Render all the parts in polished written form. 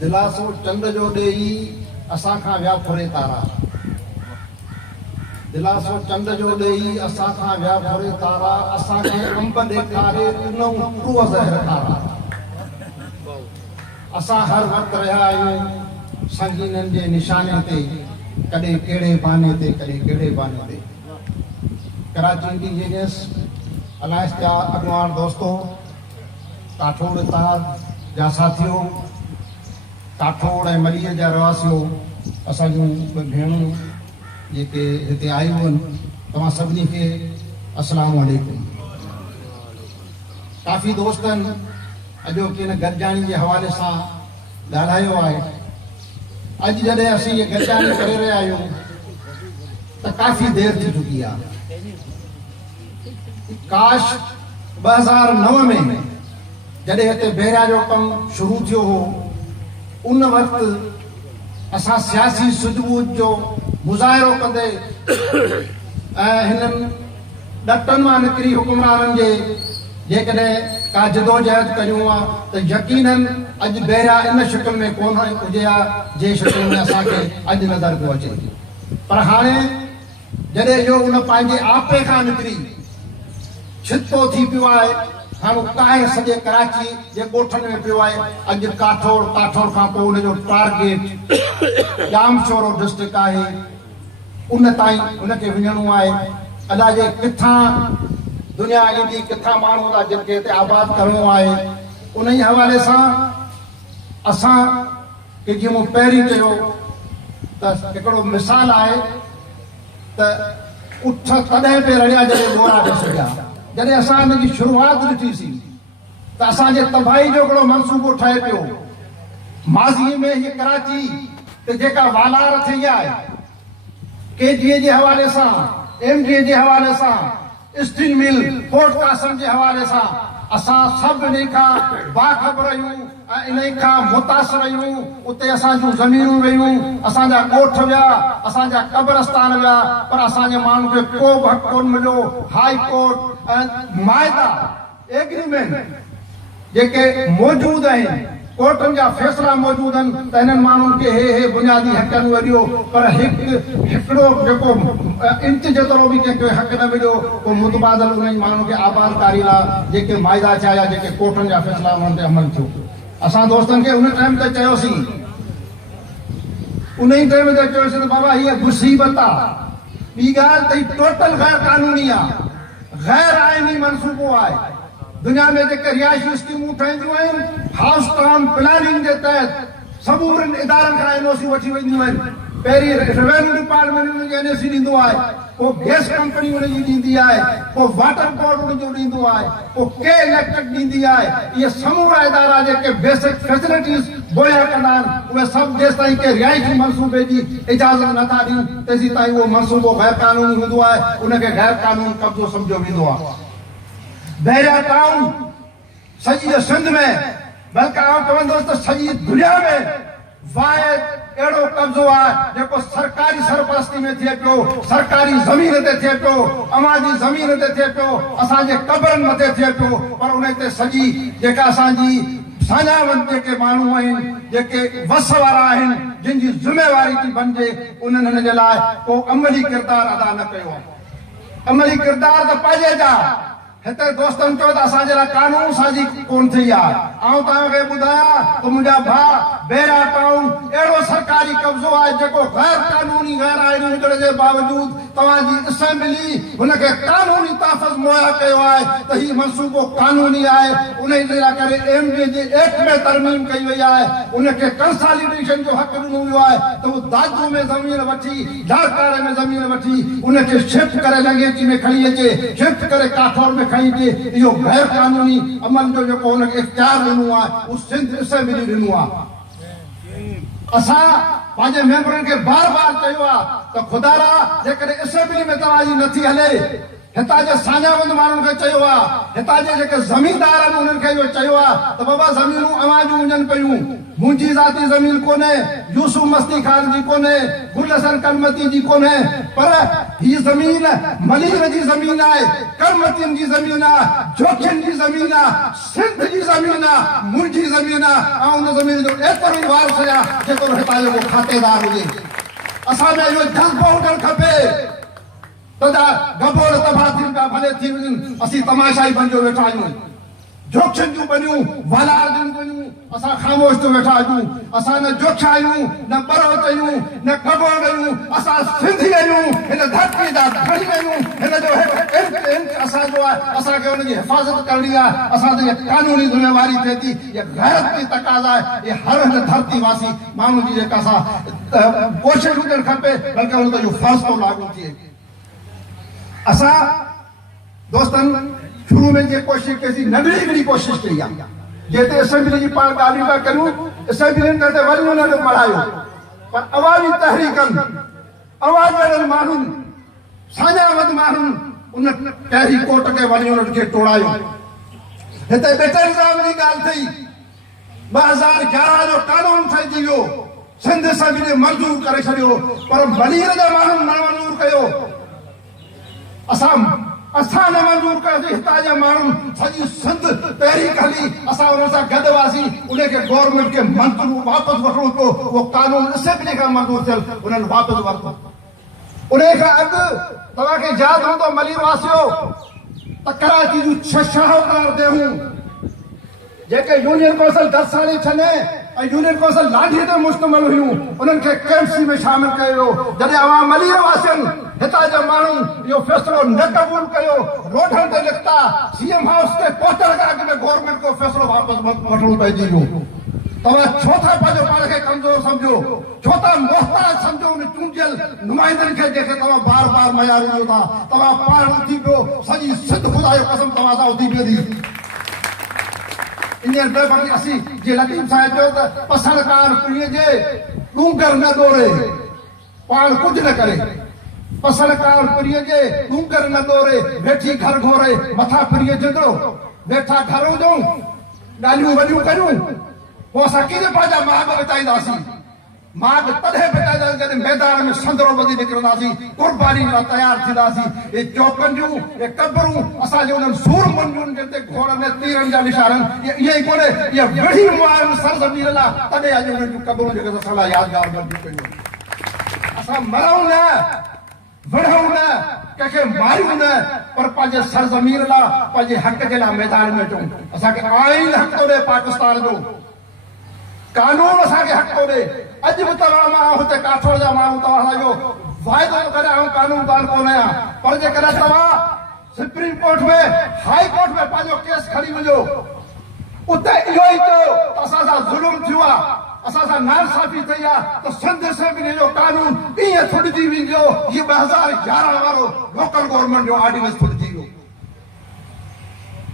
दिलासो चंड जो ॾेई असां खां विया फुरे तारा। दिलासो चंड जो ॾेई असां खां विया फुरे तारा। असांखे अंब ॾेखारे ॾिनऊं टूअ ज़हर तारा। असां हर वक़्तु रहिया आहियूं संगीननि जे निशाने ते, कॾहिं कहिड़े बहाने ते, कॾहिं कहिड़े बहाने ते। कराची इंडिजीनियस अलायंस जा अॻवान दोस्तों, काठोड़ इत्तेहाद जा साथियों, काठोड़ ऐं मलीअ जा रहवासियों, असां जूं भेणूं जेके हिते आयूं आहिनि, तव्हां सभिनी खे अस्सलामु अलैकुम। काफ़ी दोस्तनि अॼोकी हिन गॾिजाणी जे हवाले सां ॻाल्हायो आहे। अॼु जॾहिं असीं इहे गॾिजाणी करे रहिया आहियूं त काफ़ी देरि थी चुकी आहे। काश 2009 में जॾहिं हिते बेरा जो कमु शुरू थियो हो, उन वक़्तु असां सियासी सुझबूझ जो मुज़ाहिरो कंदे ऐं हिननि ॾटनि मां निकिरी हुकुमराननि जे जेकॾहिं का जदोजहद कयूं आहे त यकीनन अॼु बेरा इन शिकिल में कोन हुजे हा जे शिकिल में असांखे अॼु नज़र पियो अचे। पर हाणे जॾहिं इहो उन पंहिंजे आपे खां निकिरी छितो थी पियो आहे, हाणे काहे सॼे कराची जे ॻोठनि में पियो आहे। अॼु काठोड़ खां पोइ उनजो टारगेट जामशोरो डिस्ट्रिक्ट आहे, उन ताईं उनखे वञिणो आहे। अलाए किथां दुनिया ईंदी, किथां माण्हू था जिनखे हिते आबाद करिणो आहे। उन ई हवाले सां असां के जीअं मूं पहिरीं चयो त हिकिड़ो मिसाल आहे त उठ तॾहिं पे रड़िया जॾहिं ॻोरा ॾिसजा। जॾहिं असां हिन जी शुरूआत ॾिठीसीं त असांजे तबाही जो हिकिड़ो मनसूबो ठहे पियो। माज़ीअ में हीअ कराची ते जेका वालार थी आहे, केजीए जे हवाले सां, एमडीए जे हवाले सां, स्टील मिल, फोर्ट कासम जे हवाले सां, असां सभु इन खां बाख़बर आहियूं ऐं इन खां मुतासिर आहियूं। उते असां जूं ज़मीनूं वयूं, असांजा ॻोठ विया, असांजा कब्रस्तान विया, पर असांजे माण्हू खे को बि हक़ कोन मिलियो। हाई कोर्ट ऐं माइदा एग्रीमेंट जेके मौजूदु आहिनि, कोर्टनि जा फ़ैसिला मौजूदु आहिनि त हिननि माण्हुनि खे हे बुनियादी हक़ वरियो, पर हिकिड़ो जेको इंच जेतिरो बि कंहिंखे हक़ न मिलियो। को मुतबादल उन्हनि माण्हुनि खे आबादकारी लाइ जेके माइदा थिया या जेके कोर्टनि जा फ़ैसिला उन्हनि ते अमल थियो। असां दोस्तनि खे उन टाइम ते चयोसीं, उन ई टाइम ते चयोसीं त बाबा हीअ मुसीबत आहे। ॿी ॻाल्हि त हीअ टोटल गैर कानूनी आहे, गैर आइनी मनसूबो आहे। दुनिया में जेके रिहाइशी स्कीमूं ठहंदियूं आहिनि, हाउस टाउन प्लानिंग जे तहत समूरनि इदारनि खां एनओसी वठी वेंदियूं आहिनि। पहिरीं रेवेन्यू डिपार्टमेंट उनजी एनओसी ॾींदो आहे, पोइ गैस कंपनी उनजी ॾींदी आहे, पोइ वाटर बोर्ड उनजो ॾींदो आहे, पोइ के इलेक्ट्रिक ॾींदी आहे। इहे समूरा इदारा जेके बेसिक फैसिलिटीज़ मुहैया कंदा आहिनि, उहे सभु जेसि ताईं के रिहाइशी मनसूबे जी इजाज़त नथा ॾियनि, तेसीं ताईं उहो मनसूबो गैर कानूनी हूंदो आहे, उनखे गैर कानूनी कब्ज़ो सम्झो वेंदो आहे। बहरिया टाउन सॼी सिंध में, बल्कि आउं चवंदुसि त सॼी दुनिया में वाहिद अहिड़ो कब्ज़ो आहे जेको सरकारी सरपरस्ती में थिए पियो, सरकारी ज़मीन ते थिए पियो, अवां जी ज़मीन ते थिए पियो, असांजे क़बरनि मथे थिए पियो। पर उन ते सॼी जेका असांजी साञावत जेके माण्हू आहिनि, जेके वस वारा आहिनि, जिन जी ज़िम्मेवारी थी बणिजे, उन्हनि हिन जे लाइ को अमली किरदारु अदा न कयो आहे। अमली किरदार त पंहिंजे जा हिते दोस्तनि चयो त असांजे लाइ कानून साज़ी कोन थी आहे। आउं तव्हांखे ॿुधायां त मुंहिंजा भाउ, बेरा टाउन अहिड़ो सरकारी कब्ज़ो आहे जेको गैर कानूनी गैर आइनी हुजण जे बावजूदु तव्हांजी असेंबली हुनखे कानूनी तहफ़ुज़ मुहैया कयो आहे त हीउ मनसूबो कानूनी आहे। उन जे लाइ करे एमडीए जे एक्ट में तरमीम कई वई आहे, उनखे कंसोलिडेशन जो हक़ ॾिनो वियो आहे त उहो दादू में ज़मीन वठी, लाड़काणे में ज़मीन वठी, उनखे शिफ्ट करे लंगेची में खणी अचे, शिफ्ट करे काठोड़ में खणी अचे। इहो गैर कानूनी अमल जो जेको हुनखे इख्तियार ॾिनो आहे, उहो सिंध असेंबली ॾिनो आहे। असां पंहिंजे मेंबरनि खे बार बार चयो आहे त ख़ुदा जेकॾहिं असेंबली में तव्हांजी नथी हले, हितां जे साञावंद माण्हुनि खे चयो आहे, हितां जे जेके ज़मीनदार आहिनि उन्हनि खे इहो चयो आहे त बाबा ज़मीनूं अवां जूं वञनि पियूं, मुंहिंजी ज़ाती ज़मीन कोन्हे, यूसुफ मस्ती खान जी कोन्हे, गुल गुलशन कलमती जी कोन्हे पर ही ज़मीन मलीर जी ज़मीन आहे, कलमतियुनि जी ज़मीन आहे, जोखियुनि जी ज़मीन आहे, सिंध जी ज़मीन आहे, मुंहिंजी ज़मीन आहे ऐं उन ज़मीन जो एतिरो ई वारस आहे जेतिरो हितां जो खातेदार हुजे। असां में इहो जज़्बो हुजणु खपे तॾहिं गबोर तबाह थियनि पिया भले थी वञनि, असीं तमाशाई बणिजो वेठा आहियूं, जोखियुनि जूं बणियूं वलार जूं बणियूं असां ख़ामोश थो वेठा आहियूं। असां न जोख आहियूं, न बरो आहियूं, न गबोर आहियूं, असां सिंधी आहियूं, हिन धरती जा धणी आहियूं। हिन जो असांजो आहे, असांखे हुनजी हिफ़ाज़त करणी आहे, असांजी कानूनी ज़िम्मेवारी थिए थी, इहा गैरत जी तक़ाज़ा आहे। इहा हर हिन धरती वासी माण्हू जी जेका असां कोशिशि हुजणु खपे बल्कि हुन जो फ़र्ज़ थो लागू थिए। असां दोस्तनि शुरू में जे कोशिशि कईसीं, नंढड़ी हिकिड़ी कोशिशि कई आहे, जिते असेंबली जी पाण ॻाल्हियूं था करूं, असेंबली ते वरी हुन खे पढ़ायो, पर अवामी तहरीकनि आवाज़ वारनि माण्हुनि साञावद माण्हुनि उन पहिरीं कोर्ट खे वञी उन्हनि खे टोड़ायो। हिते बेटे निज़ाम जी ॻाल्हि थी, 2011 जो कानून ठहिजी वियो, सिंध असेंबली मंज़ूर करे छॾियो, पर मलीर जे माण्हुनि न मंज़ूर कयो। असां न मंज़ूर कयोसीं, हितां जा माण्हुनि सॼी सिंध पहिरीं हली, असां हुन सां गॾु हुआसीं। उनखे गवर्नमेंट खे मंज़ूर वापसि वठिणो पियो, उहो कानून असेंबली खां मंज़ूर थियल उन्हनि वापसि वरितो। उन खां अॻु तव्हांखे यादि हूंदो मलीर वासियो त कराची जूं 6 देहूं जेके यूनियन कौंसिल 10 साल छॾे ऐं यूनियन कौंसिल लाठीअ ते मुश्तमिल हुयूं, उन्हनि खे कैप्सी में शामिल कयो। जॾहिं अवां मलीर वासियुनि हितां जा माण्हू इहो फ़ैसिलो न क़बूल कयो, रोडनि ते निकिता, सीएम हाउस ते पहुचण खां अॻु में गवर्नमेंट को फ़ैसिलो वापसि वठणो पइजी वियो। तव्हां छो था पंहिंजो पाण खे कमज़ोर सम्झो, छो था मोहताज सम्झो उन चूंडियल नुमाइंदनि खे जेके तव्हां बार बार मयार ॾियो था। तव्हां पाण उथी पियो, सॼी सिंध ख़ुदा जो कसम तव्हां सां उथी पियो थी। इन बेबी असीं जीअं लतीफ़ साहिब चयो त पसंदकार पीढ़ीअ जे ॾूंगर न दौरे, पाण कुझु न करे, पसंदकार पीढ़ीअ जे ॾूंगर न दौरे, वेठी घर घोरे मथां पीढ़ीअ जिंदो, वेठा घर हुजूं ॻाल्हियूं वॾियूं करियूं, पोइ असां कीअं पंहिंजा माॻ बचाईंदासीं। माॻ तॾहिं बचाईंदासीं जॾहिं मैदान में संदरो ॿधी निकिरंदासीं, कुर्बानी लाइ तयारु थींदासीं। इहे चौकनि जूं, इहे कबरूं असांजे उन्हनि सूरमनि जिते घोड़नि ऐं तीरनि जा निशाननि, इहे ई कोन्हे, इहे वेड़ी सरज़मीन लाइ तॾहिं अॼु उन्हनि जूं कबरूं जेके असां लाइ यादगार बणिजी पयूं। असां मरूं न, विढ़ूं न, कंहिंखे मारियूं न, पर पंहिंजे सरज़मीन लाइ, पंहिंजे हक़ जे लाइ मैदान में अचूं। असांखे आइन हक़ थो ॾे पाकिस्तान जो, कानून असांखे हक़ थो ॾे। अॼु बि तव्हां मां हुते काठोड़ जा माण्हू तव्हां सां इहो वाइदो थो करे आऊं कानून दान कोन आहियां, पर जेकॾहिं तव्हां सुप्रीम कोर्ट में, हाई कोर्ट में पंहिंजो केस खणी वञो, उते इहो ई चयो त असां सां ज़ुल्म थियो आहे, असां सां नाइंसाफ़ी थी आहे, त सिंध असेंबली जो कानून ईअं छुटिजी वेंदो। हीअ 2011 वारो लोकल गवर्नमेंट जो ऑर्डिनेंस छुटिजी वियो।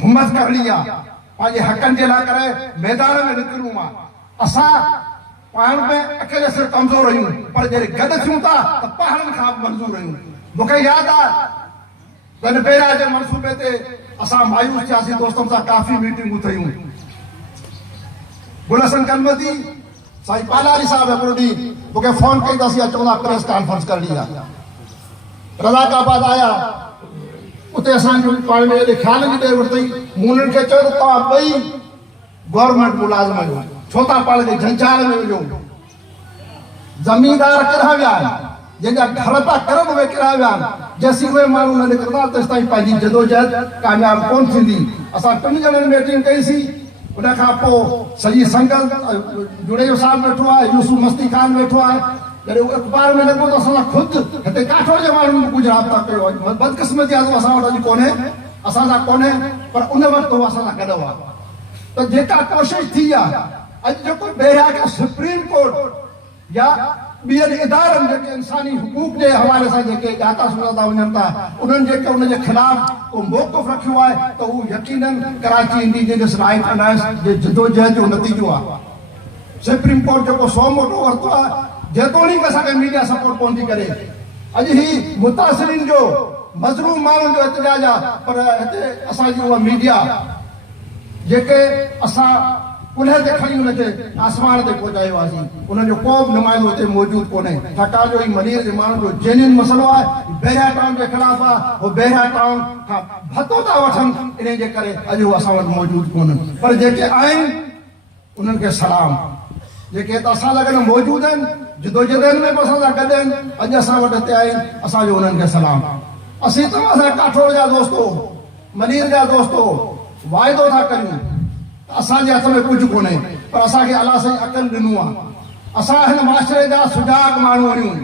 हिमत करणी आहे, पंहिंजे हक़नि जे लाइ करे मैदान में निकिरूं आहे। असां पाण में अकेले सिर्फ़ कमज़ोर आहियूं, पर जॾहिं गॾु थियूं था त पहाड़नि खां बि मंज़ूर आहियूं। मूंखे यादि आहे त हिन बेरा जे मनसूबे ते असां मायूस थियासीं, दोस्तनि सां काफ़ी मीटिंगूं थियूं। गुलशन कलमती साईं पालारी साहब हिकिड़ो ॾींहुं मूंखे फ़ोन कई त असीं चवंदा प्रेस कॉन्फ्रेंस करणी आहे। रज़ाकाबाद आया, उते असांजो पाण में एॾे ख़्याल जी ॾे वरितई। मूं उन्हनि खे चयो त तव्हां ॿई गवर्नमेंट मुलाज़िम आहियो, छो था पाण खे झंझाड़ में वञो। ज़मीनदार किरां विया आहिनि, जंहिंजा घर पिया करनि उहे किरां विया आहिनि। जेसीं उहे माण्हू न निकिरंदा तेसिताईं पंहिंजी जदोजहद कामयाब कोन थींदी। असां 3 ॼणनि मीटिंग कईसीं, उन खां पोइ सॼी संगत जुड़ेजो साहब वेठो आहे, यूसुफ मस्ती खान वेठो आहे। जॾहिं उहो अख़बार में लॻो त असां ख़ुदि हिते काठोड़ जे माण्हुनि कुझु राब्ता कयो। बदकिस्मती आहे असां वटि अॼु कोन्हे, असां सां कोन्हे, पर उन वक़्तु उहो असां सां गॾु हुआ। त जेका कोशिशि थी आहे, अॼु जेको ॿेरिया खे सुप्रीम कोर्ट या ॿियनि इदारनि जेके इंसानी हुकूक जे हवाले सां जेके ॼाता सुञा था वञनि था, उन्हनि जेके उनजे ख़िलाफ़ को मौक़िफ़ रखियो आहे, त उहो यकीनन कराची इंडिजिनस राइट अलायंस जे जदोजहद जो नतीजो आहे। सुप्रीम कोर्ट जेको 100 मोटो वरितो आहे, जेतोणीकि असांखे मीडिया सपोर्ट कोन थी करे। अॼु ही मुतासिरीन जो, मज़लूम माण्हुनि जो एहतजाज आहे, पर हिते असांजी उहा मीडिया जेके असां कुल्हे ते खणी उनखे आसमान ते पहुचायोसीं उनजो को बि नुमाइंदो हुते मौजूदु कोन्हे छाकाणि जो ही मलीर जे माण्हुनि जो जेन्युइन मसइलो आहे बेरिया टाउन जे ख़िलाफ़ आहे उहो बेरिया टाउन खां भतो था वठनि इन जे करे अॼु उहे असां वटि मौजूदु कोन्हनि पर जेके आहिनि उन्हनि खे सलाम जेके त असां लॻनि मौजूदु आहिनि जिदोजहद में बि असां सां गॾु आहिनि अॼु असां वटि हिते आहिनि असांजो उन्हनि खे सलाम असीं तव्हां सां काठोड़ जा दोस्तो मलीर जा दोस्तो वाइदो था करियूं असांजे हथ में कुझु कोन्हे पर असांखे अलाह साईं अकल ॾिनो आहे असां हिन माशरे जा सुजाग माण्हू आहियूं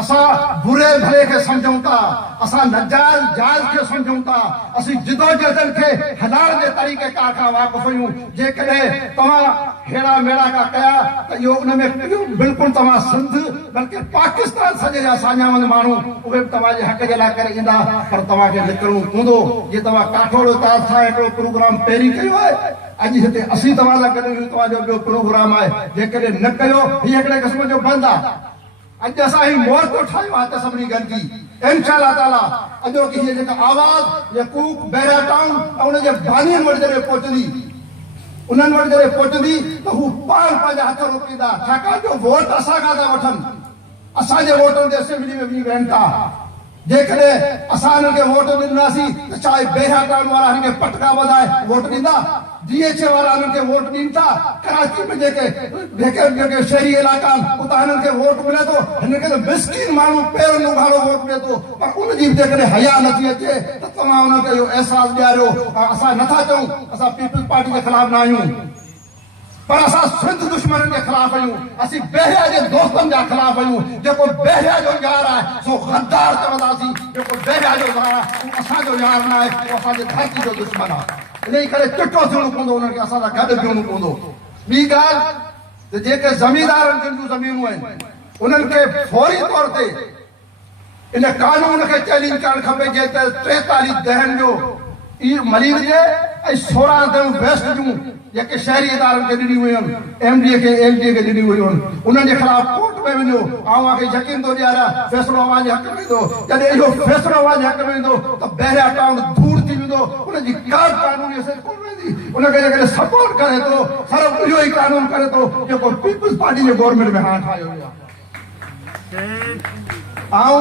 असां बुरे भले खे सम्झूं था असां नजाइज़ जाइज़ खे सम्झूं था असीं जिदोजहदनि खे हलाइण जे तरीक़े कार खां वाक़ुफ़ आहियूं जेकॾहिं तव्हां हेड़ा मेड़ा का कया त इहो उन में बिल्कुलु तव्हां सिंध बल्कि पाकिस्तान सॼे जा साञावंद माण्हू उहे बि तव्हांजे हक़ जे लाइ करे ईंदा पर तव्हांखे निकिरणो पवंदो जीअं तव्हां काठोड़ ताज सां हिकिड़ो प्रोग्राम पहिरीं कयो आहे अॼु हिते असीं तव्हां सां गॾु तव्हांजो ॿियो प्रोग्राम आहे जेकॾहिं न कयो हीअ हिकिड़े क़िस्म जो बंदि आहे अॼु असां ही मोर्चो ठाहियो आहे त सभिनी गॾिजी इंशाअल्लाह ताला अॼोकी हीअ जेका आवाज़ यकूब बेरिया टाउन ऐं उनजे बानियुनि वटि जॾहिं पहुचंदी उन्हनि वटि जॾहिं पहुचंदी त हू पाण पंहिंजा हथ रोकींदा छाकाणि जो वोट असां खां था वठनि असांजे वोटनि ते असेंबली में वञी वेहनि था जेकॾहिं असां हिननि खे वोट ॾींदासीं त छा बेरिया टाउन वारा हिन खे पटका वधाए वोट ॾींदा DHA वारा हिननि खे वोट ॾीनि था कराची में जेके शहरी इलाइक़ा आहिनि उतां हिननि खे वोट मिले थो हिन खे त मिसकिन माण्हू पहिरियों उघाड़ो वोट मिले थो पर उनजी बि जेकॾहिं हया नथी अचे त तव्हां हुनखे इहो अहसासु ॾियारियो असां नथा चऊं असां पीपल्स पार्टी जे ख़िलाफ़ न आहियूं पर असां सिंध दुश्मननि जे ख़िलाफ़ आहियूं असीं बेरिया जे दोस्तनि जे ख़िलाफ़ आहियूं जेको बेरिया जो यार आहे सो गद्दार चवंदासीं जेको बेरिया जो यार आहे उहो असांजो यार न आहे उहो असांजे धरती जो दुश्मन आहे इन करे चिटो थियणो पवंदो उन्हनि खे असां सां गॾु बीहणो पवंदो ॿी ॻाल्हि त जेके ज़मीनदारनि जिन जूं ज़मीनूं आहिनि उन्हनि खे फौरी तौर ते इन कानून खे चैलेंज करणु खपे जे त 43 दहनि जो मलीर जे ऐं 16 दहूं वेस्ट जूं जेके शहरी इदारनि खे ॾिनियूं हुयूं MDA खे LDA खे ॾिनियूं हुयूं उन्हनि जे ख़िलाफ़ कोर्ट में वञो अव्हांखे यकीन थो ॾियारियां फ़ैसिलो अव्हांजे हक़ में ईंदो जॾहिं इहो फ़ैसिलो अव्हांजे हक़ में ईंदो त बेरिया टाउन दूर थी वेंदो उनजी का कानूनी असर कोन वेंदी उनखे जेकॾहिं सपोर्ट करे थो सिर्फ़ु इहो ई कानून करे थो जेको पीपल्स पार्टी जे गवर्नमेंट में हाणे ठाहियो वियो आहे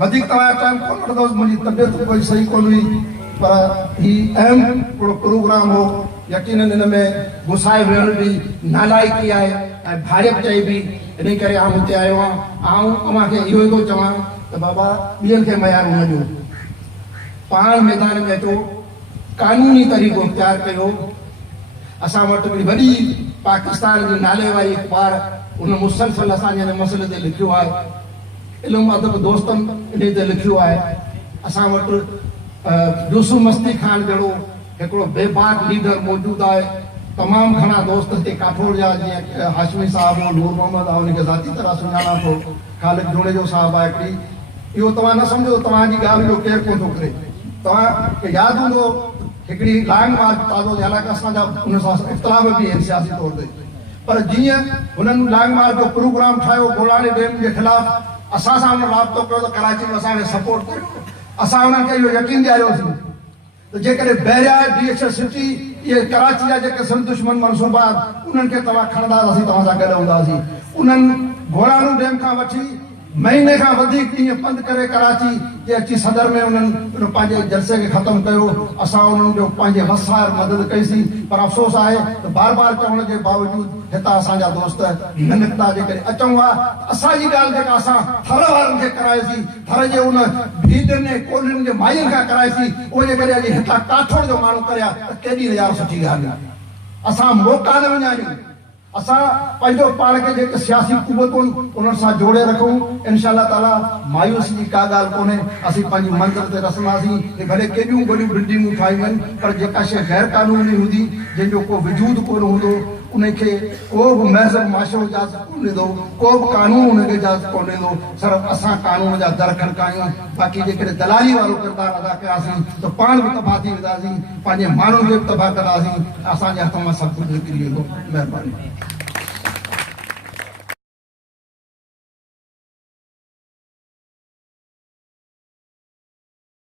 वधीक तव्हांजो टाइम कोन वठंदुसि मुंहिंजी तबियत कोई सही कोन हुई पर ही अहम हिकिड़ो प्रोग्राम हो यकीनन हिन में गुसाए वेहण बि नालाइकी आहे ऐं भाड़प चई बि इन करे आउं हिते आयो आहियां तव्हांखे इहो ई थो चवां त बाबा ॿियनि खे मयार न ॾियो पाण मैदान में अचो कानूनी तरीक़ो इख़्तियार कयो असां वटि हिकिड़ी वॾी पाकिस्तान जी नाले वारी अख़बार उन मुसलसल असांजे हिन मसइले ते लिखियो आहे इल्मु अदब दोस्तनि इन ते लिखियो आहे असां वटि यूसुफ मस्ती खान जहिड़ो हिकिड़ो बेबाक लीडर मौजूदु आहे तमामु घणा दोस्त हिते काठोड़ जा जीअं हाशमी साहिबु हो नूर मोहम्मद आहे उनखे ज़ाती तरह सुञाणा थो ख़ालिद जोड़े जो साहिबु आहे हिकिड़ी इहो तव्हां न सम्झो तव्हांजी ॻाल्हि जो केरु कोन थो करे तव्हांखे यादि हूंदो हिकिड़ी लॉन्ग मार्च ताज़ो जे हालांकि असांजा उन सां इख़्तिलाफ़ बि आहिनि सियासी तौर ते पर जीअं हुननि लॉन्ग मार्च जो प्रोग्राम ठाहियो गोलाणी डैम जे ख़िलाफ़ असां सां हुन राब्तो कयो त कराची में असांखे सपोर्ट कयो असां हुननि खे इहो यकीन ॾियारियोसीं त जेकॾहिं बेरिया DHA सिटी इहे कराची जा जेके सिंध दुश्मन मनसूबात उन्हनि खे तव्हां खणंदा असीं तव्हां सां गॾु हूंदासीं उन्हनि गोलाणू डैम खां वठी महीने खां वधीक ॾींहं पंधु करे कराची जे अची सदर में उन्हनि पंहिंजे जलसे खे ख़तमु कयो असां उन्हनि जो पंहिंजे वसार मदद कईसीं पर अफ़सोस आहे त बार बार चवण जे बावजूदि हितां असांजा दोस्त न निकिता जेकॾहिं अचूं हा असांजी ॻाल्हि जेका असां थर वारनि खे कराईसीं थर जे उन भीडनि ऐं कोलियुनि जे माइयुनि खां कराईसीं उहे जेकॾहिं अॼु हितां काठोड़ जो माण्हू करिया त केॾी यार सुठी ॻाल्हि आहे असां मौक़ा न विञायूं असां पंहिंजो पाण खे जेके सियासी क़ुवतूं उन्हनि सां जोड़े रखूं इंशाअल्लाह ताला मायूसी जी का ॻाल्हि कोन्हे असीं पंहिंजी मंज़िल ते रसंदासीं भले केॾियूं वॾियूं बिल्डिंगूं ठाहियूं आहिनि पर जेका शइ गैर कानूनी हूंदी जंहिंजो को वजूद कोन हूंदो उनखे को बि महज़ब माशरो इजाज़त कोन ॾींदो को बि कानून उनखे इजाज़त कोन ॾींदो सिर्फ़ु असां कानून जा दर खड़कायूं बाक़ी जेकॾहिं दलाली वारो किरदारु अदा कयासीं त पाण बि तबाह थी वेंदासीं पंहिंजे माण्हुनि खे बि तबाह कंदासीं असांजे हथ मां सभु कुझु निकिरी वेंदो महिरबानी